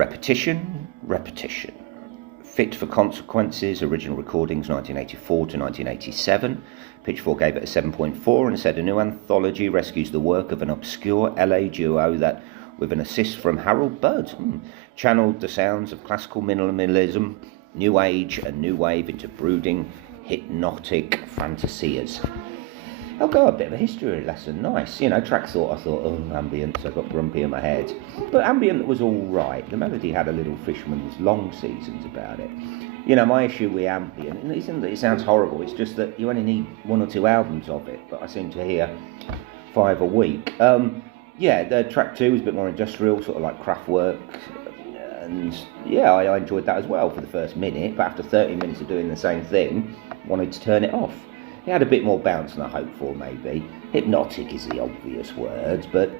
Repetition. Fit for Consequences, original recordings 1984 to 1987. Pitchfork gave it a 7.4 and said a new anthology rescues the work of an obscure LA duo that, with an assist from Harold Budd, channeled the sounds of classical minimalism, new age and new wave into brooding, hypnotic fantasias. I'll go a bit of a history lesson, nice. Track I thought, Ambient, so I got grumpy in my head. But Ambient was all right. The melody had a little Fishmens Long Seasons about it. My issue with Ambient, and isn't that it sounds horrible, it's just that you only need 1 or 2 albums of it, but I seem to hear 5 a week. The track 2 was a bit more industrial, sort of like Kraftwerk, and I enjoyed that as well for the first minute, but after 30 minutes of doing the same thing, wanted to turn it off. It had a bit more bounce than I hoped for, maybe. Hypnotic is the obvious word, but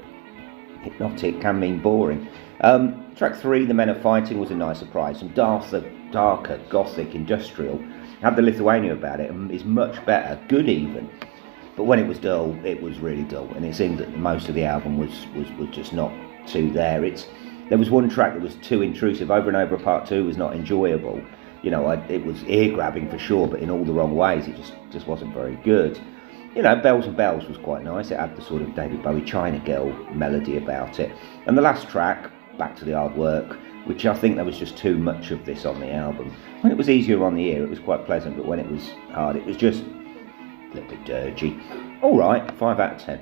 hypnotic can mean boring. Track 3, The Men Are Fighting, was a nice surprise. Some darker, gothic, industrial. Had the Lithuania about it, and is much better, good even. But when it was dull, it was really dull, and it seemed that most of the album was just not too there. There was one track that was too intrusive. Over and Over Part 2 was not enjoyable. It was ear-grabbing for sure, but in all the wrong ways. It just wasn't very good. Bells and Bells was quite nice. It had the sort of David Bowie China Girl melody about it. And the last track, Back to the Hard Work, which I think there was just too much of this on the album. When it was easier on the ear, it was quite pleasant, but when it was hard, it was just a little bit dirgy. All right, 5 out of 10.